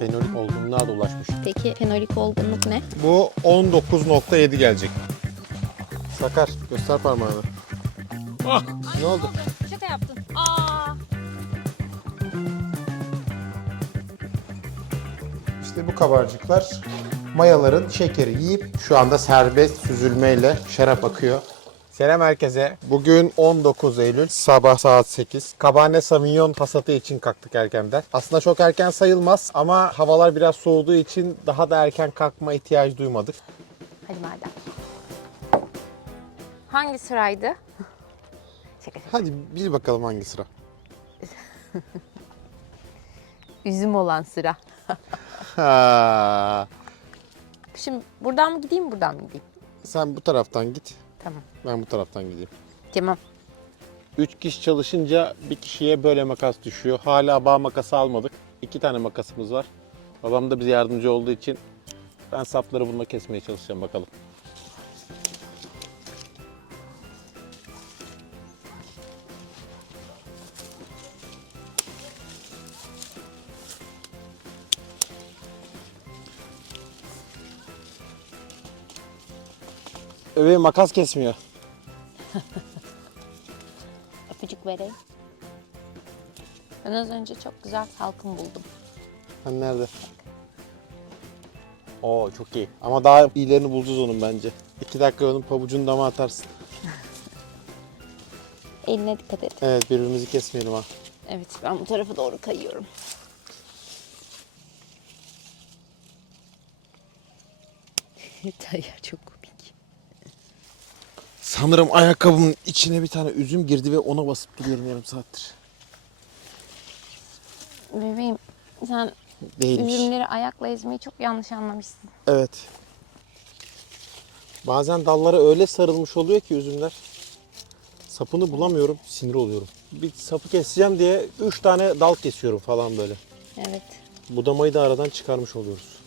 fenolik olgunluğa da ulaşmış. Peki fenolik olgunluk ne? Bu 19.7 gelecek. Sakar göster parmağını. Ah, ne oldu? Şaka yaptın. Aa! İşte bu kabarcıklar mayaların şekeri yiyip şu anda serbest süzülmeyle şarap akıyor. Selam herkese. Bugün 19 Eylül sabah saat 8. Cabernet Sauvignon hasatı için kalktık erkenden. Aslında çok erken sayılmaz ama havalar biraz soğuduğu için daha da erken kalkma ihtiyacı duymadık. Hadi madem. Hangi sıraydı? Şaka. Hadi bil bakalım hangi sıra. Üzüm olan sıra. Ha. Şimdi buradan mı gideyim, buradan mı gideyim? Sen bu taraftan git. Tamam. Ben bu taraftan gideyim. Tamam. 3 kişi çalışınca bir kişiye böyle makas düşüyor. Hala bağ makası almadık. 2 tane makasımız var. Babam da bize yardımcı olduğu için ben sapları bununla kesmeye çalışacağım bakalım. Bebeğim makas kesmiyor. Öpücük vereyim. Ben az önce çok güzel salkım buldum. Hani nerede? Oo çok iyi. Ama daha iyilerini bulacağız onun bence. 2 dakika onun pabucunu dama atarsın. Eline dikkat et. Evet birbirimizi kesmeyelim ha. Evet, ben bu tarafa doğru kayıyorum. Tayyar çok komik. Sanırım ayakkabımın içine bir tane üzüm girdi ve ona basıp duruyorum yarım saattir. Bebeğim, sen Değilmiş. üzümleri ayakla ezmeyi çok yanlış anlamışsın. Evet. Bazen dallara öyle sarılmış oluyor ki üzümler. Sapını bulamıyorum, sinir oluyorum. Bir sapı keseceğim diye 3 tane dal kesiyorum falan böyle. Evet. Budamayı da aradan çıkarmış oluyoruz.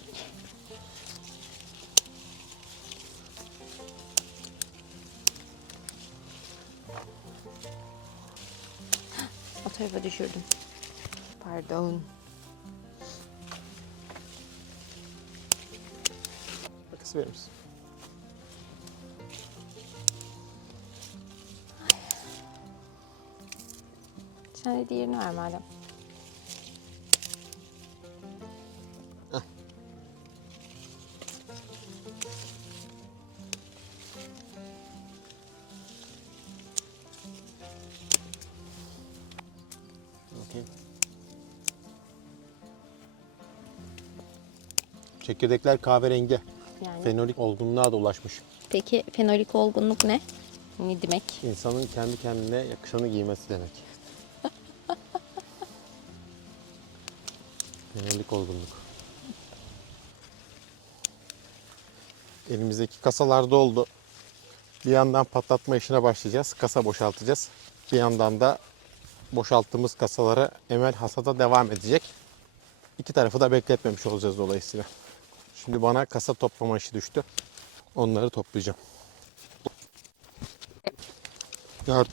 O tarafa düşürdüm. Pardon. Makası verir misin? Sen de diğerini ver madem. Okay. Çekirdekler kahverengi. Yani. Fenolik olgunluğa da ulaşmış. Peki fenolik olgunluk ne? Ne demek? İnsanın kendi kendine yakışanı giymesi demek. Fenolik olgunluk. Elimizdeki kasalar doldu. Bir yandan patlatma işine başlayacağız. Kasa boşaltacağız. Bir yandan da boşalttığımız kasalara emel hasada devam edecek. İki tarafı da bekletmemiş olacağız dolayısıyla. Şimdi bana kasa toplama işi düştü. Onları toplayacağım. 4.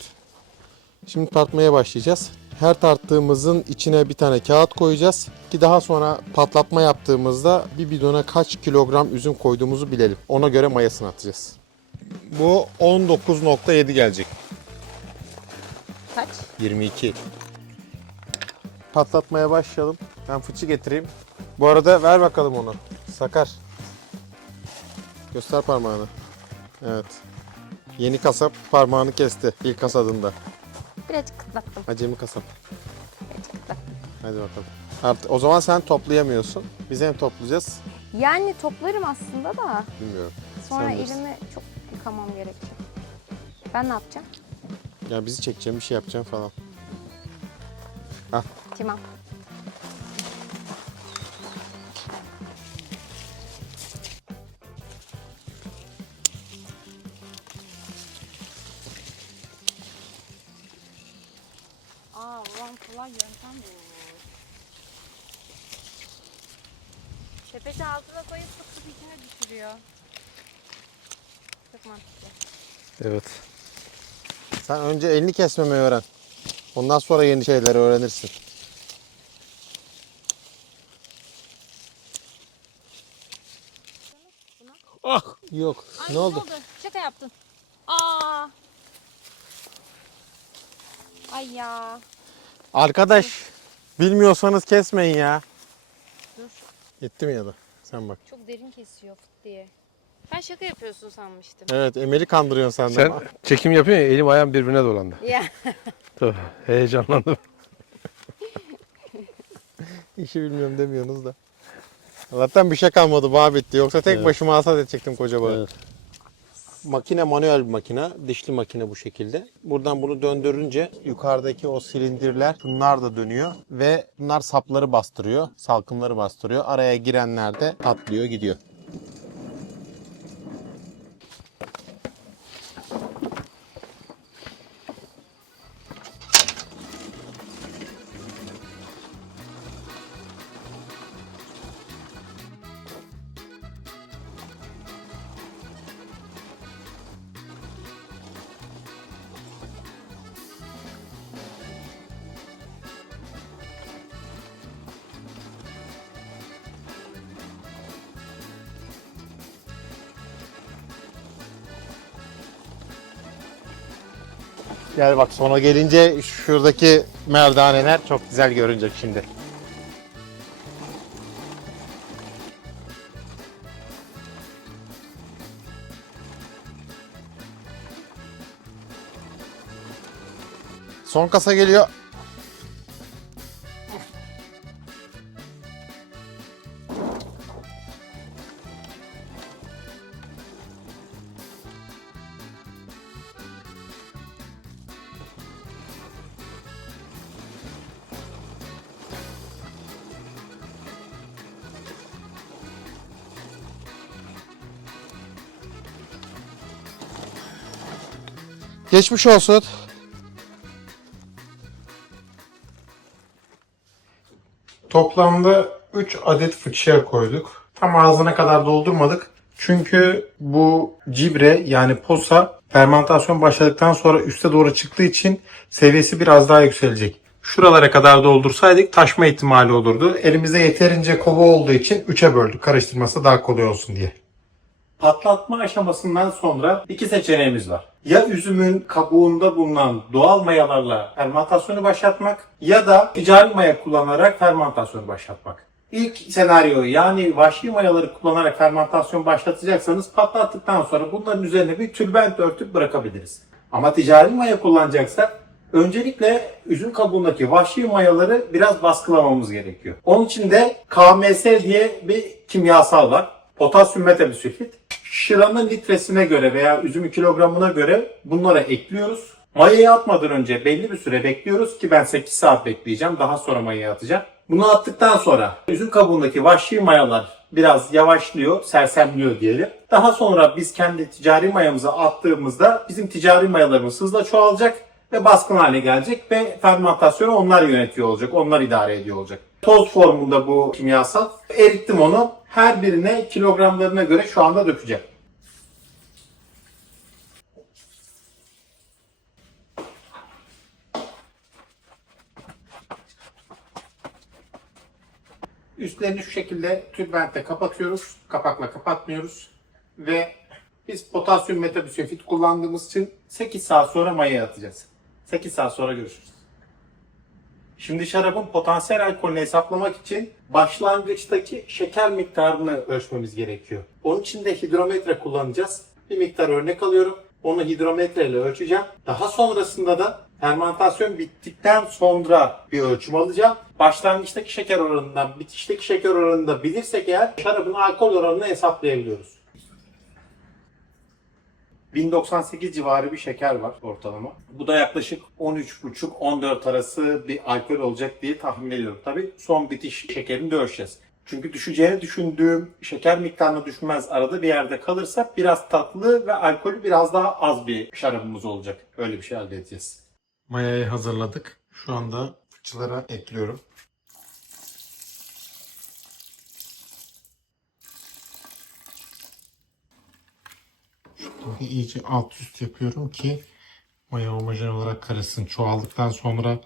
Şimdi tartmaya başlayacağız. Her tarttığımızın içine bir tane kağıt koyacağız ki daha sonra patlatma yaptığımızda bir bidona kaç kilogram üzüm koyduğumuzu bilelim. Ona göre mayasını atacağız. Bu 19.7 gelecek. Kaç? 22. Patlatmaya başlayalım. Ben fıçı getireyim. Bu arada ver bakalım onu. Sakar. Göster parmağını. Evet. Yeni kasap parmağını kesti ilk hasadında. Birazcık kıtlattım. Acemi kasap. Birazcık kıtlattım. Hadi bakalım. Artık o zaman sen toplayamıyorsun. Biz hem toplayacağız. Yani toplarım aslında da. Bilmiyorum. Sonra Sen bilirsin. elimi çok yıkamam gerekecek. Ben ne yapacağım? Ya bizi çekeceğim bir şey yapacağım falan. Al. Tamam. Babam kolay yöntem bu. Sepeti altına koyup sık sık içine düşürüyor. Çok mantıklı. Evet. Sen önce elini kesmemeyi öğren. Ondan sonra yeni şeyler öğrenirsin. Ah yok. Ay, Ne oldu? Şaka yaptın. Aa. Ay ya. Arkadaş bilmiyorsanız kesmeyin ya. Dur. Gitti mi ya da? Sen bak. Çok derin kesiyor diye. Ben şaka yapıyorsun sanmıştım. Evet Emel'i kandırıyorsun sen de. Sen çekim yapıyorsun ya, elim ayağım birbirine dolandı. Ya. Tabii, heyecanlandım. İşi bilmiyorum demiyorsunuz da. Allah'tan bir şey kalmadı, bağ bitti. Yoksa tek Evet. başıma hasat edecektim koca bağı. Evet. Makine manuel bir makine. Dişli makine bu şekilde. Buradan bunu döndürünce yukarıdaki o silindirler bunlar da dönüyor. Ve bunlar sapları bastırıyor. Salkımları bastırıyor. Araya girenler de atlıyor gidiyor. Gel bak sona gelince şuradaki merdaneler çok güzel görünecek şimdi. Son kasa geliyor. Geçmiş olsun. Toplamda 3 adet fıçıya koyduk. Tam ağzına kadar doldurmadık. Çünkü bu cibre yani posa fermentasyon başladıktan sonra üste doğru çıktığı için seviyesi biraz daha yükselecek. Şuralara kadar doldursaydık taşma ihtimali olurdu. Elimizde yeterince kova olduğu için 3'e böldük karıştırması daha kolay olsun diye. Patlatma aşamasından sonra iki seçeneğimiz var. Ya üzümün kabuğunda bulunan doğal mayalarla fermentasyonu başlatmak ya da ticari maya kullanarak fermentasyonu başlatmak. İlk senaryo yani vahşi mayaları kullanarak fermentasyon başlatacaksanız patlattıktan sonra bunların üzerine bir tülbent örtüp bırakabiliriz. Ama ticari maya kullanacaksak öncelikle üzüm kabuğundaki vahşi mayaları biraz baskılamamız gerekiyor. Onun için de KMS diye bir kimyasal var. Potasyum metabisülfit. Şıranın litresine göre veya üzümün kilogramına göre bunlara ekliyoruz. Mayayı atmadan önce belli bir süre bekliyoruz ki ben 8 saat bekleyeceğim. Daha sonra mayayı atacağım. Bunu attıktan sonra üzüm kabuğundaki vahşi mayalar biraz yavaşlıyor, sersemliyor diyelim. Daha sonra biz kendi ticari mayamızı attığımızda bizim ticari mayalarımız hızla çoğalacak ve baskın hale gelecek ve fermentasyonu onlar yönetiyor olacak, onlar idare ediyor olacak. Toz formunda bu kimyasal. Erittim onu. Her birine kilogramlarına göre şu anda dökeceğim. Üstlerini şu şekilde tülbentle kapatıyoruz. Kapakla kapatmıyoruz. Ve biz potasyum metabisülfit kullandığımız için 8 saat sonra mayaya atacağız. 8 saat sonra görüşürüz. Şimdi şarabın potansiyel alkolünü hesaplamak için başlangıçtaki şeker miktarını ölçmemiz gerekiyor. Onun için de hidrometre kullanacağız. Bir miktar örnek alıyorum. Onu hidrometre ile ölçeceğim. Daha sonrasında da fermentasyon bittikten sonra bir ölçüm alacağım. Başlangıçtaki şeker oranından bitişteki şeker oranını da bilirsek eğer şarabın alkol oranını hesaplayabiliyoruz. 1098 civarı bir şeker var ortalama. Bu da yaklaşık 13,5-14 arası bir alkol olacak diye tahmin ediyorum. Tabii son bitiş şekerini de ölçeceğiz. Çünkü düşeceğini düşündüğüm şeker miktarına düşmez, arada bir yerde kalırsa biraz tatlı ve alkolü biraz daha az bir şarabımız olacak. Öyle bir şey elde edeceğiz. Mayayı hazırladık. Şu anda fıçılara ekliyorum. İyice alt üst yapıyorum ki maya homojen olarak karışsın. Çoğaldıktan sonra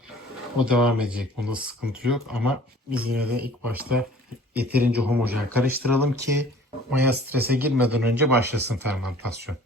o devam edecek. Bunda sıkıntı yok ama biz yine de ilk başta yeterince homojen karıştıralım ki Maya strese girmeden önce başlasın fermentasyon.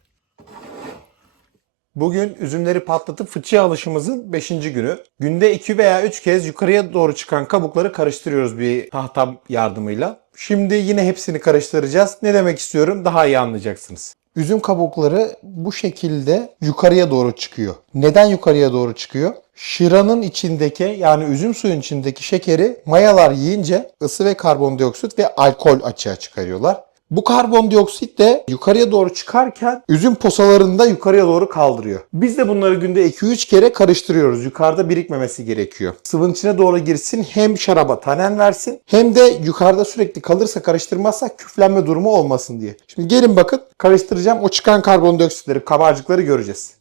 Bugün üzümleri patlatıp fıçıya alışımızın 5. günü. Günde 2 veya 3 kez yukarıya doğru çıkan kabukları karıştırıyoruz bir tahta yardımıyla. Şimdi yine hepsini karıştıracağız. Ne demek istiyorum? Daha iyi anlayacaksınız. Üzüm kabukları bu şekilde yukarıya doğru çıkıyor. Neden yukarıya doğru çıkıyor? Şıranın içindeki, yani üzüm suyun içindeki şekeri mayalar yiyince ısı ve karbondioksit ve alkol açığa çıkarıyorlar. Bu karbondioksit de yukarıya doğru çıkarken üzüm posalarını da yukarıya doğru kaldırıyor. Biz de bunları günde 2-3 kere karıştırıyoruz. Yukarıda birikmemesi gerekiyor. Sıvının içine doğru girsin, hem şaraba tanen versin hem de yukarıda sürekli kalırsa, karıştırmazsak küflenme durumu olmasın diye. Şimdi gelin bakın, karıştıracağım. O çıkan karbondioksitleri, kabarcıkları göreceğiz.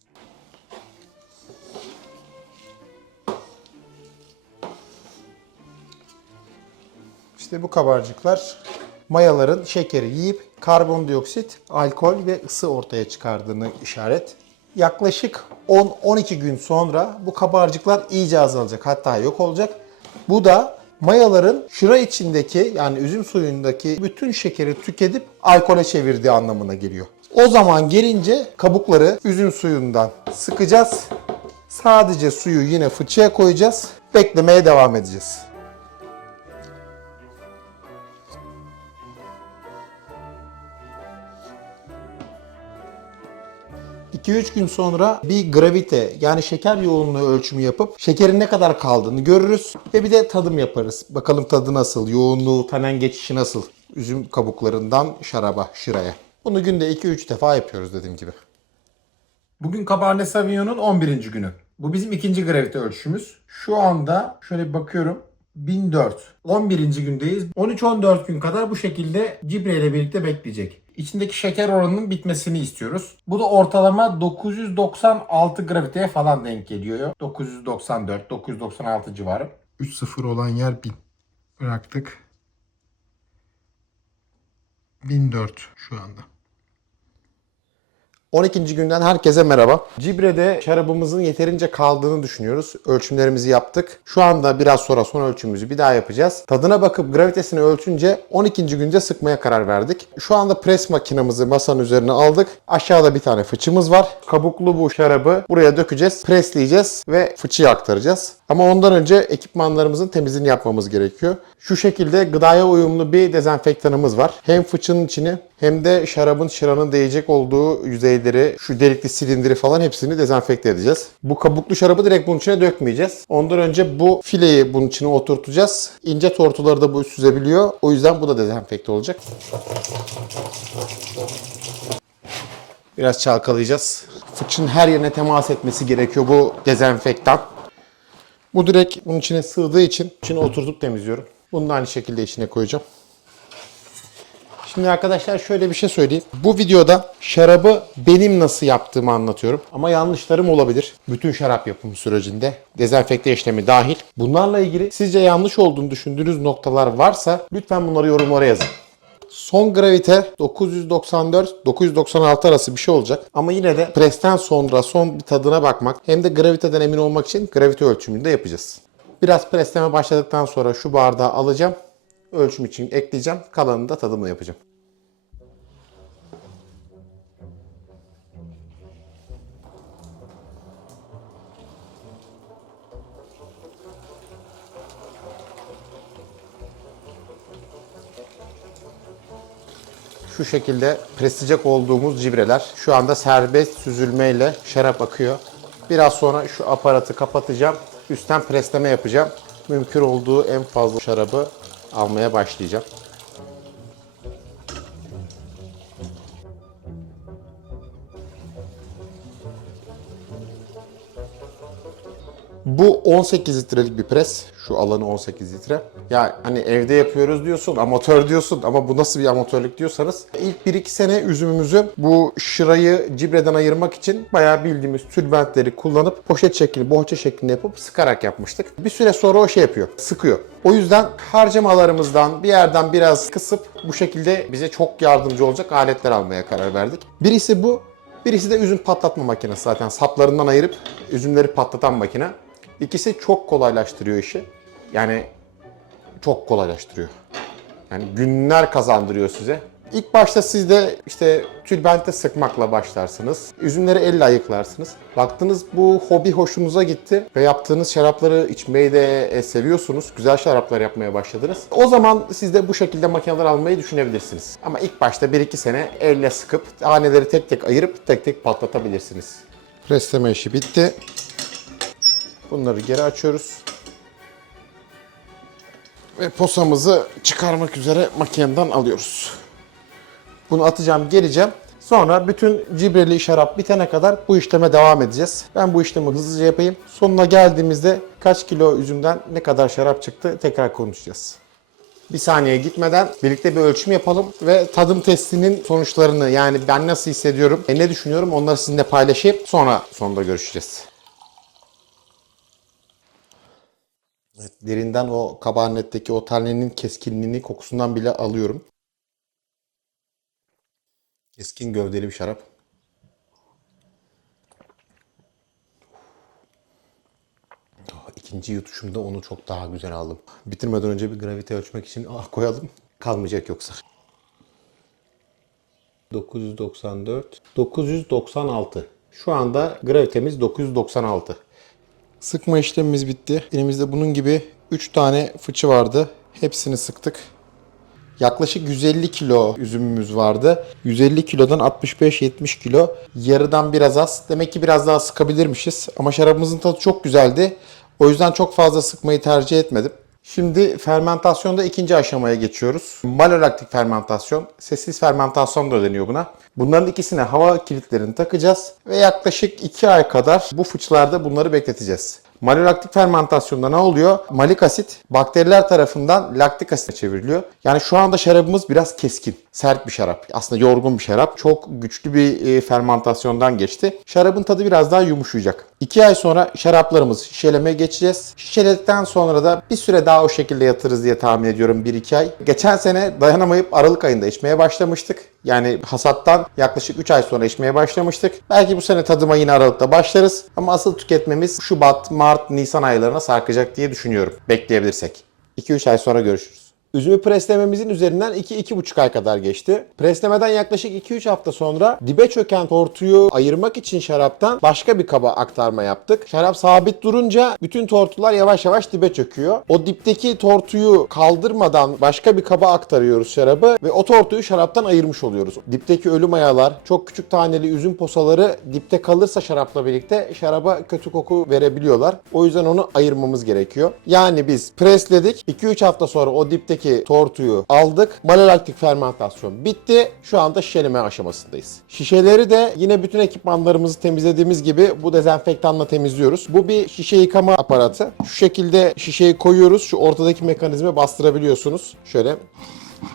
İşte bu kabarcıklar mayaların şekeri yiyip karbondioksit, alkol ve ısı ortaya çıkardığını işaret. Yaklaşık 10-12 gün sonra bu kabarcıklar iyice azalacak, hatta yok olacak. Bu da mayaların şıra içindeki, yani üzüm suyundaki bütün şekeri tüketip alkole çevirdiği anlamına geliyor. O zaman gelince kabukları üzüm suyundan sıkacağız. Sadece suyu yine fıçıya koyacağız. Beklemeye devam edeceğiz. 2-3 gün sonra bir gravite, yani şeker yoğunluğu ölçümü yapıp şekerin ne kadar kaldığını görürüz ve bir de tadım yaparız. Bakalım tadı nasıl, yoğunluğu, tanen geçişi nasıl üzüm kabuklarından şaraba, şıraya. Bunu günde 2-3 defa yapıyoruz dediğim gibi. Bugün Cabernet Sauvignon'un 11. günü. Bu bizim ikinci gravite ölçümüz. Şu anda şöyle bir bakıyorum. 1004. 11. gündeyiz. 13-14 gün kadar bu şekilde cibre ile birlikte bekleyecek. İçindeki şeker oranının bitmesini istiyoruz. Bu da ortalama 996 graviteye falan denk geliyor. 994, 996 civarı. 3-0 olan yer 1000. Bıraktık. 1004 şu anda. 12. günden herkese merhaba. Cibre'de şarabımızın yeterince kaldığını düşünüyoruz. Ölçümlerimizi yaptık. Şu anda biraz sonra son ölçümümüzü bir daha yapacağız. Tadına bakıp gravitesini ölçünce 12. günde sıkmaya karar verdik. Şu anda pres makinamızı masanın üzerine aldık. Aşağıda bir tane fıçımız var. Kabuklu bu şarabı buraya dökeceğiz, presleyeceğiz ve fıçıya aktaracağız. Ama ondan önce ekipmanlarımızın temizliğini yapmamız gerekiyor. Şu şekilde gıdaya uyumlu bir dezenfektanımız var. Hem fıçının içini hem de şarabın, şıranın değecek olduğu yüzeyleri, şu delikli silindiri falan hepsini dezenfekte edeceğiz. Bu kabuklu şarabı direkt bunun içine dökmeyeceğiz. Ondan önce bu fileyi bunun içine oturtacağız. İnce tortuları da bu süzebiliyor. O yüzden bu da dezenfekte olacak. Biraz çalkalayacağız. Fıçının her yerine temas etmesi gerekiyor bu dezenfektan. Bu direkt bunun içine sığdığı için içine oturtup temizliyorum. Bunu da aynı şekilde içine koyacağım. Şimdi arkadaşlar şöyle bir şey söyleyeyim. Bu videoda şarabı benim nasıl yaptığımı anlatıyorum. Ama yanlışlarım olabilir. Bütün şarap yapımı sürecinde. Dezenfekte işlemi dahil. Bunlarla ilgili sizce yanlış olduğunu düşündüğünüz noktalar varsa lütfen bunları yorumlara yazın. Son gravite 994-996 arası bir şey olacak. Ama yine de presten sonra son bir tadına bakmak hem de graviteden emin olmak için gravite ölçümünü de yapacağız. Biraz presleme başladıktan sonra şu bardağı alacağım. Ölçüm için ekleyeceğim. Kalanını da tadımla yapacağım. Şu şekilde presleyecek olduğumuz cibreler şu anda serbest süzülmeyle şarap akıyor. Biraz sonra şu aparatı kapatacağım. Üstten presleme yapacağım. Mümkün olduğu en fazla şarabı almaya başlayacağım. Bu 18 litrelik bir pres. Şu alanı 18 litre. Ya hani evde yapıyoruz diyorsun, amatör diyorsun ama bu nasıl bir amatörlük diyorsanız ilk 1-2 sene üzümümüzü bu şırayı cibreden ayırmak için bayağı bildiğimiz tülbentleri kullanıp poşet şekli, bohça şeklinde yapıp sıkarak yapmıştık. Bir süre sonra o şey yapıyor, sıkıyor. O yüzden harcamalarımızdan bir yerden biraz kısıp bu şekilde bize çok yardımcı olacak aletler almaya karar verdik. Birisi bu, birisi de üzüm patlatma makinesi, zaten saplarından ayırıp üzümleri patlatan makine. İkisi çok kolaylaştırıyor işi. Yani çok kolaylaştırıyor. Yani günler kazandırıyor size. İlk başta siz de işte tülbente sıkmakla başlarsınız. Üzümleri elle ayıklarsınız. Baktınız bu hobi hoşunuza gitti ve yaptığınız şarapları içmeyi de seviyorsunuz. Güzel şaraplar yapmaya başladınız. O zaman siz de bu şekilde makineler almayı düşünebilirsiniz. Ama ilk başta 1-2 sene elle sıkıp taneleri tek tek ayırıp tek tek patlatabilirsiniz. Presleme işi bitti. Bunları geri açıyoruz. Ve posamızı çıkarmak üzere makineden alıyoruz. Bunu atacağım, geleceğim. Sonra bütün cibreli şarap bitene kadar bu işleme devam edeceğiz. Ben bu işlemi hızlıca yapayım. Sonuna geldiğimizde kaç kilo üzümden ne kadar şarap çıktı tekrar konuşacağız. Bir saniye gitmeden birlikte bir ölçüm yapalım ve tadım testinin sonuçlarını, yani ben nasıl hissediyorum, ne düşünüyorum, onları sizinle paylaşayım. Sonra sonunda görüşeceğiz. Evet, derinden o kabarnetteki o tanenin keskinliğini kokusundan bile alıyorum. Keskin gövdeli bir şarap. İkinci yutuşumda onu çok daha güzel aldım. Bitirmeden önce bir gravite ölçmek için koyalım. Kalmayacak yoksa. 994, 996. Şu anda gravitemiz 996. Sıkma işlemimiz bitti. Elimizde bunun gibi 3 tane fıçı vardı. Hepsini sıktık. Yaklaşık 150 kilo üzümümüz vardı. 150 kilodan 65-70 kilo. Yarıdan biraz az. Demek ki biraz daha sıkabilirmişiz. Ama şarabımızın tadı çok güzeldi. O yüzden çok fazla sıkmayı tercih etmedim. Şimdi fermentasyonda ikinci aşamaya geçiyoruz. Malolaktik fermentasyon, sessiz fermentasyon da deniyor buna. Bunların ikisine hava kilitlerini takacağız ve yaklaşık 2 ay kadar bu fıçılarda bunları bekleteceğiz. Malolaktik fermentasyonda ne oluyor? Malik asit bakteriler tarafından laktik asite çevriliyor. Yani şu anda şarabımız biraz keskin, sert bir şarap. Aslında yorgun bir şarap. Çok güçlü bir fermentasyondan geçti. Şarabın tadı biraz daha yumuşayacak. 2 ay sonra şaraplarımızı şişelemeye geçeceğiz. Şişeledikten sonra da bir süre daha o şekilde yatırız diye tahmin ediyorum, 1-2 ay. Geçen sene dayanamayıp Aralık ayında içmeye başlamıştık. Yani hasattan yaklaşık 3 ay sonra içmeye başlamıştık. Belki bu sene tadıma yine Aralık'ta başlarız. Ama asıl tüketmemiz Şubat, Mart, Nisan aylarına sarkacak diye düşünüyorum. Bekleyebilirsek. 2-3 ay sonra görüşürüz. Üzümü preslememizin üzerinden 2-2,5 ay kadar geçti. Preslemeden yaklaşık 2-3 hafta sonra dibe çöken tortuyu ayırmak için şaraptan başka bir kaba aktarma yaptık. Şarap sabit durunca bütün tortular yavaş yavaş dibe çöküyor. O dipteki tortuyu kaldırmadan başka bir kaba aktarıyoruz şarabı ve o tortuyu şaraptan ayırmış oluyoruz. Dipteki ölü mayalar, çok küçük taneli üzüm posaları dipte kalırsa şarapla birlikte şaraba kötü koku verebiliyorlar. O yüzden onu ayırmamız gerekiyor. Yani biz presledik. 2-3 hafta sonra o dipteki tortuyu aldık. Malolaktik fermentasyon bitti. Şu anda şişeleme aşamasındayız. Şişeleri de yine bütün ekipmanlarımızı temizlediğimiz gibi bu dezenfektanla temizliyoruz. Bu bir şişe yıkama aparatı. Şu şekilde şişeyi koyuyoruz. Şu ortadaki mekanizme bastırabiliyorsunuz. Şöyle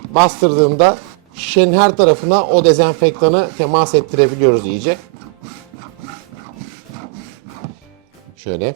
bastırdığında şişenin her tarafına o dezenfektanı temas ettirebiliyoruz iyice. Şöyle.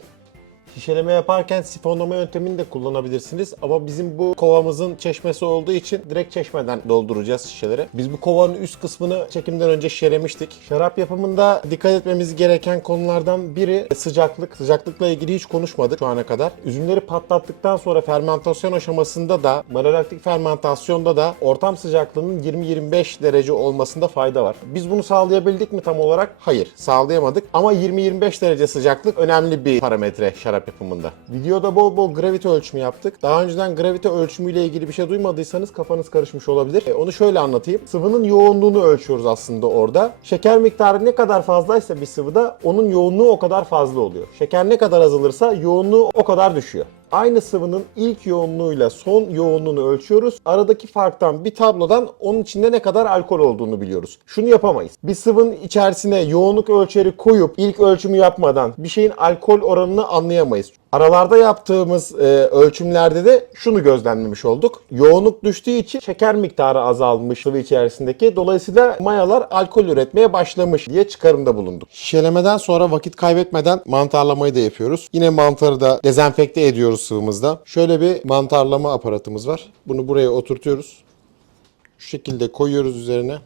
Şişeleme yaparken sifonlama yöntemini de kullanabilirsiniz. Ama bizim bu kovamızın çeşmesi olduğu için direkt çeşmeden dolduracağız şişeleri. Biz bu kovanın üst kısmını çekimden önce şişelemiştik. Şarap yapımında dikkat etmemiz gereken konulardan biri sıcaklık. Sıcaklıkla ilgili hiç konuşmadık şu ana kadar. Üzümleri patlattıktan sonra fermentasyon aşamasında da, malolaktik fermentasyonda da ortam sıcaklığının 20-25 derece olmasında fayda var. Biz bunu sağlayabildik mi tam olarak? Hayır, sağlayamadık. Ama 20-25 derece sıcaklık önemli bir parametre şarap yapımında. Videoda bol bol gravite ölçümü yaptık. Daha önceden gravite ölçümüyle ilgili bir şey duymadıysanız kafanız karışmış olabilir. Onu şöyle anlatayım. Sıvının yoğunluğunu ölçüyoruz aslında orada. Şeker miktarı ne kadar fazlaysa bir sıvıda onun yoğunluğu o kadar fazla oluyor. Şeker ne kadar azalırsa yoğunluğu o kadar düşüyor. Aynı sıvının ilk yoğunluğuyla son yoğunluğunu ölçüyoruz. Aradaki farktan bir tablodan onun içinde ne kadar alkol olduğunu biliyoruz. Şunu yapamayız. Bir sıvının içerisine yoğunluk ölçeri koyup ilk ölçümü yapmadan bir şeyin alkol oranını anlayamayız. Aralarda yaptığımız ölçümlerde de şunu gözlemlemiş olduk. Yoğunluk düştüğü için şeker miktarı azalmış sıvı içerisindeki. Dolayısıyla mayalar alkol üretmeye başlamış diye çıkarımda bulunduk. Şişelemeden sonra vakit kaybetmeden mantarlamayı da yapıyoruz. Yine mantarı da dezenfekte ediyoruz sıvımızda. Şöyle bir mantarlama aparatımız var. Bunu buraya oturtuyoruz. Şu şekilde koyuyoruz üzerine.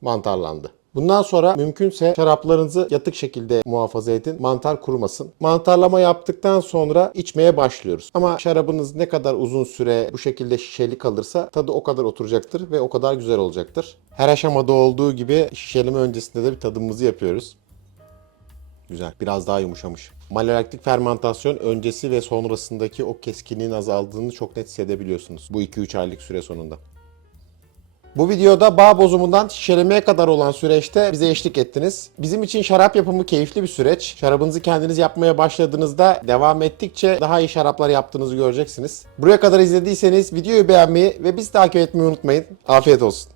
Mantarlandı. Bundan sonra mümkünse şaraplarınızı yatık şekilde muhafaza edin. Mantar kurumasın. Mantarlama yaptıktan sonra içmeye başlıyoruz. Ama şarabınız ne kadar uzun süre bu şekilde şişeli kalırsa tadı o kadar oturacaktır ve o kadar güzel olacaktır. Her aşamada olduğu gibi şişeleme öncesinde de bir tadımımızı yapıyoruz. Güzel. Biraz daha yumuşamış. Malolaktik fermentasyon öncesi ve sonrasındaki o keskinliğin azaldığını çok net hissedebiliyorsunuz. Bu 2-3 aylık süre sonunda. Bu videoda bağ bozumundan şişelemeye kadar olan süreçte bize eşlik ettiniz. Bizim için şarap yapımı keyifli bir süreç. Şarabınızı kendiniz yapmaya başladığınızda devam ettikçe daha iyi şaraplar yaptığınızı göreceksiniz. Buraya kadar izlediyseniz videoyu beğenmeyi ve bizi takip etmeyi unutmayın. Afiyet olsun.